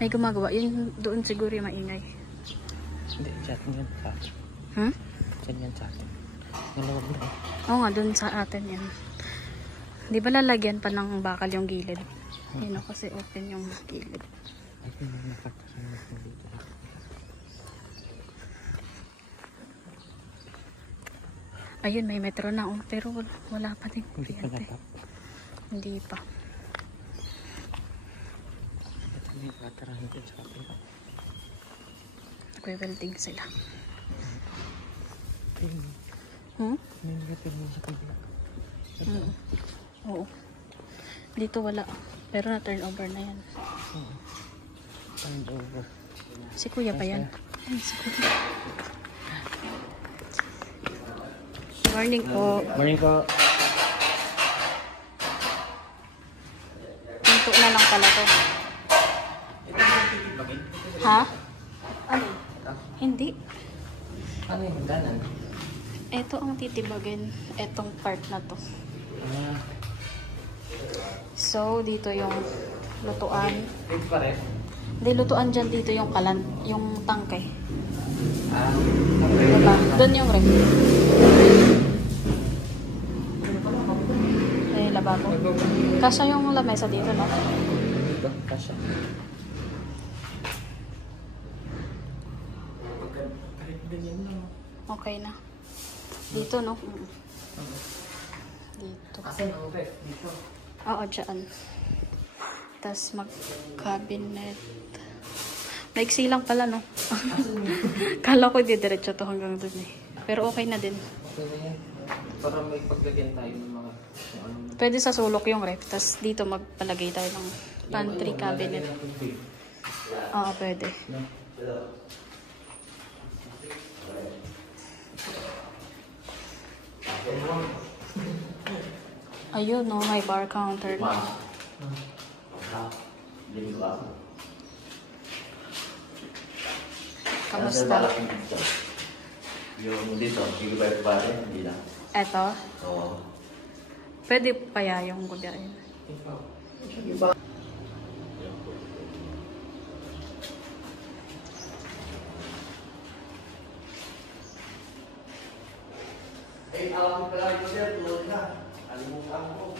May gumagawa. Yun doon siguro yung maingay. Hindi, chat yan sa atin. Hmm? Chat yan sa atin. Nalawag na eh. Oo nga, doon sa atin yan. Di ba lalagyan pa ng bakal yung gilid? Yun o, kasi open yung gilid. Ayun, may metro na. Oh, pero wala pa din. Hindi pa natap. Hindi pa. Ito may patarahan dyan sa atin. Nagwe-welding sila. Hmm? May nilapin mo sa kabila. Oo. Dito wala. Pero na-turnover na yan. Turnover. Si kuya pa yan. Ay, si kuya. Morning po. Morning po. Pinto na lang pala to. Ha? Ano? Hindi. Ano yung hangganan? Ito ang titibagin. Etong part na to. So, dito yung lutuan. Ito pa rin? Hindi, lutuan dyan dito yung kalan, yung tangke. Diba? Doon yung ref. Ay, lababo. Kasya yung lamesa dito, no? Dito, kasya. Okay na. Dito, no? Dito. Asan ang ref? Dito. Oo, dyan. Tapos mag-cabinet. Maiksi lang pala, no? Kala ko didiretso to hanggang dun eh. Pero okay na din. Okay na yan. Para may paglagyan tayo ng mga... Pwede sa sulok yung ref. Tapos dito magpalagay tayo ng pantry cabinet. Oo, pwede. Ayun, no? May bar counter na. Kamusta? Yung dito, hindi ba yung pare? Hindi lang. Eto? Oo. Pwede paya yung gubiyain. Eh, alam ko pala ito sir, tulad na. Alimutan ko.